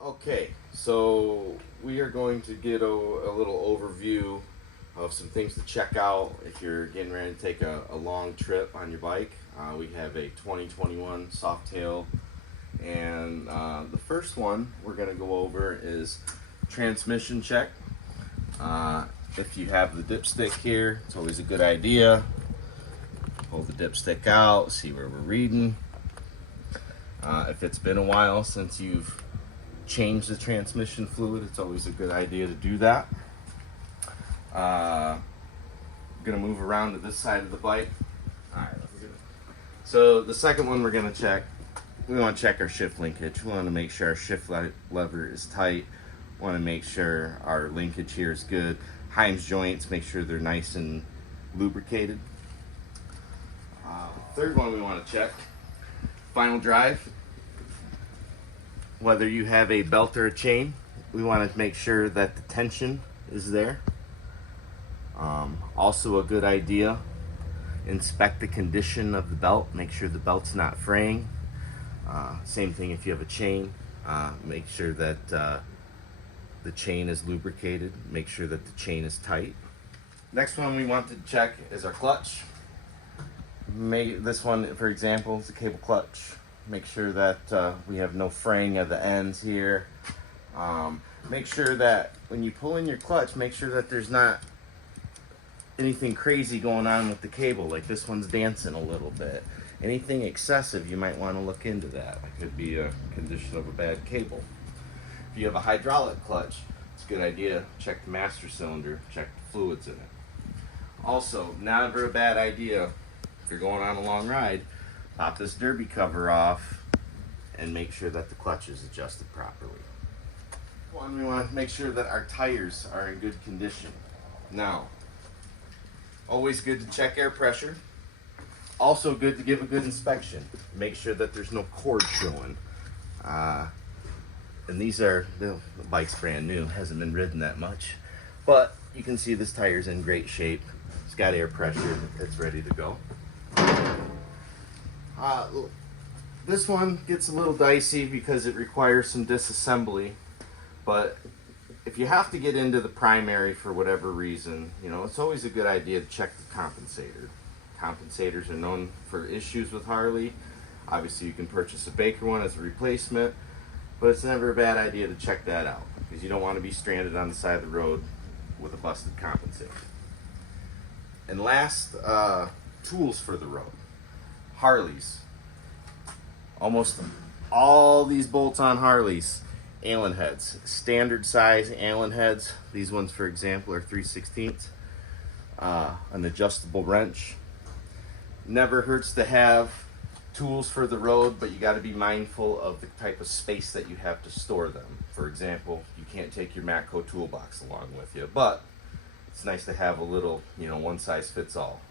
Okay, so we are going to get a little overview of some things to check out if you're getting ready to take a long trip on your bike. We have a 2021 Softail, and the first one we're going to go over is transmission check. If you have the dipstick here, it's always a good idea. Pull the dipstick out, see where we're reading. If it's been a while since you've changed the transmission fluid, it's always a good idea to do that. I'm gonna move around to this side of the bike. All right, let's do it. So the second one we're gonna check, we want to check our shift linkage. We want to make sure our shift lever is tight. Want to make sure our linkage here is good. Heim's joints, make sure they're nice and lubricated. Third one we want to check, final drive. Whether you have a belt or a chain, we want to make sure that the tension is there. Also a good idea, inspect the condition of the belt, make sure the belt's not fraying. Same thing if you have a chain, make sure that the chain is lubricated, make sure that the chain is tight. Next one we want to check is our clutch. This one, for example, is a cable clutch. Make sure that we have no fraying of the ends here. Make sure that when you pull in your clutch, make sure that there's not anything crazy going on with the cable, like this one's dancing a little bit. Anything excessive, you might want to look into that. It could be a condition of a bad cable. If you have a hydraulic clutch, it's a good idea, check the master cylinder, check the fluids in it. Also, never a bad idea, if you're going on a long ride, pop this derby cover off and make sure that the clutch is adjusted properly. One, we want to make sure that our tires are in good condition. Now, always good to check air pressure. Also good to give a good inspection. Make sure that there's no cord showing. And the bike's brand new, hasn't been ridden that much. But you can see this tire's in great shape. It's got air pressure, it's ready to go. This one gets a little dicey because it requires some disassembly, but if you have to get into the primary for whatever reason, it's always a good idea to check the compensator. Compensators are known for issues with Harley. Obviously you can purchase a Baker one as a replacement, but it's never a bad idea to check that out because you don't want to be stranded on the side of the road with a busted compensator. And last, tools for the road. Harleys. Almost all these bolts on Harleys, Allen heads. Standard size Allen heads. These ones, for example, are 3/16. An adjustable wrench. Never hurts to have tools for the road, but you got to be mindful of the type of space that you have to store them. For example, you can't take your Matco toolbox along with you, but it's nice to have a little, one size fits all.